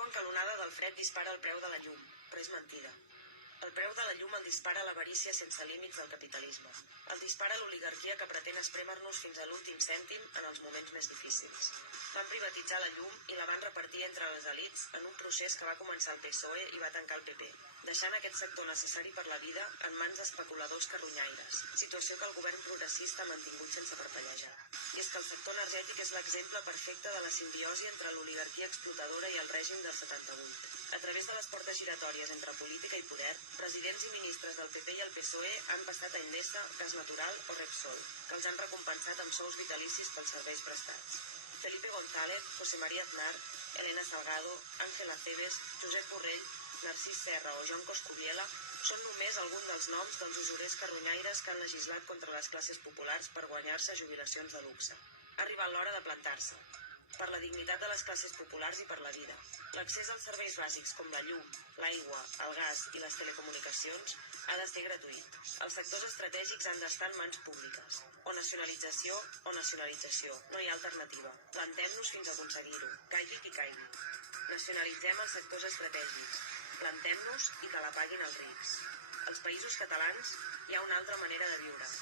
Diuen que l'onada del fred dispara el preu de la llum, però és mentida. El preu de la llum el dispara l'avarícia sense límits del capitalisme. El dispara l'oligarquia que pretén esprémer-nos fins a l'últim cèntim en els moments més difícils. Van privatitzar la llum i la van repartir entre les elits en un procés que va començar el PSOE i va tancar el PP, deixant aquest sector necessari per la vida en mans d'especuladors carronyaires, situació que el govern progressista ha mantingut sense parpellejar. I és que el sector energètic és l'exemple perfecte de la simbiosi entre l'oligarquia explotadora i el règim del 78. A través de les portes giratòries entre política i poder, presidents i ministres del PP i el PSOE han passat a Endesa, Gas Natural o Repsol, que els han recompensat amb sous vitalicis pels serveis prestats. Felipe González, José María Aznar, Elena Salgado, Ángel Acebes, Josep Borrell, Narcís Serra o Joan Coscubiela són només alguns dels noms dels usurers carronyaires que han legislat contra les classes populars per guanyar-se jubilacions de luxe. Ha arribat l'hora de plantar-se. Per la dignitat de les classes populars i per la vida. L'accés als serveis bàsics com la llum, l'aigua, el gas i les telecomunicacions ha de ser gratuït. Els sectors estratègics han d'estar en mans públiques. O nacionalització o nacionalització. No hi ha alternativa. Plantem-nos fins a aconseguir-ho. Caigui qui caigui. Nacionalitzem els sectors estratègics. Plantem-nos i que la paguin els rics. Als països catalans hi ha una altra manera de viure.